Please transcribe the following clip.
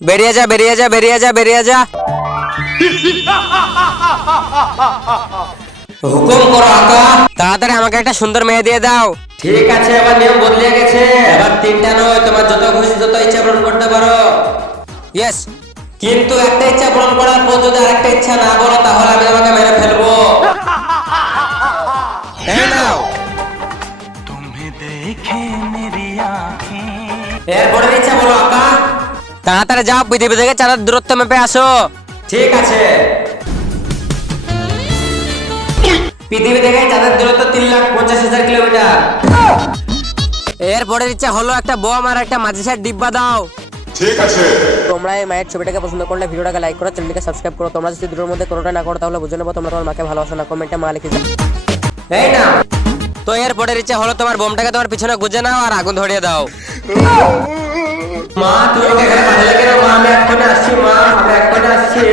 বেরিয়ে যা বেরিয়ে যা বেরিয়ে যা বেরিয়ে যা। হুকুম করো আকা। তাড়াতাড়ি আমাকে একটা সুন্দর মেয়ে দিয়ে দাও। ঠিক আছে, এবার নিয়ম বদলে গেছে। এবার তিনটা নয়, তোমার যত খুশি তত ইচ্ছা পূরণ করতে পারো। ইয়েস। কিন্তু একটা ইচ্ছা পূরণ করার পর যদি আরেকটা ইচ্ছা না বলো তাহলে আমি তোমাকে মেরে ফেলবো। এই নাও। এরপরের ইচ্ছা বলো আকা। তাড়াতাড়ি যাও, পৃথিবী থেকে চাঁদের দূরত্ব মেপে আসো। ঠিক আছে। পৃথিবী থেকে চাঁদের দূরত্ব 3,50,000 কিলোমিটার। এরপরের ইচ্ছা হলো একটা বম আর একটা মাঝি সাইড ডিব্বা দাও। ঠিক আছে। তোমরা এই মায়ের ছবিটাকে পছন্দ করলে ভিডিওটাকে লাইক করো, চ্যানেলটাকে সাবস্ক্রাইব করো। তোমরা যদি দুটোর মধ্যে কোনোটা না করো তাহলে বুঝে নেবো তোমরা তোমার মাকে ভালোবাসো না। কমেন্টে মা লিখে যাও। এই না, তো এরপরের ইচ্ছা হলো তোমার বোমটাকে তোমার পিছনে গুজে নাও আর আগুন ধরিয়ে দাও। মা তুমি আমাকে এখানে পাঠালে কেন? মা আমি এক্ষুনি আসছি, মা আমি এক্ষুনি আসছি।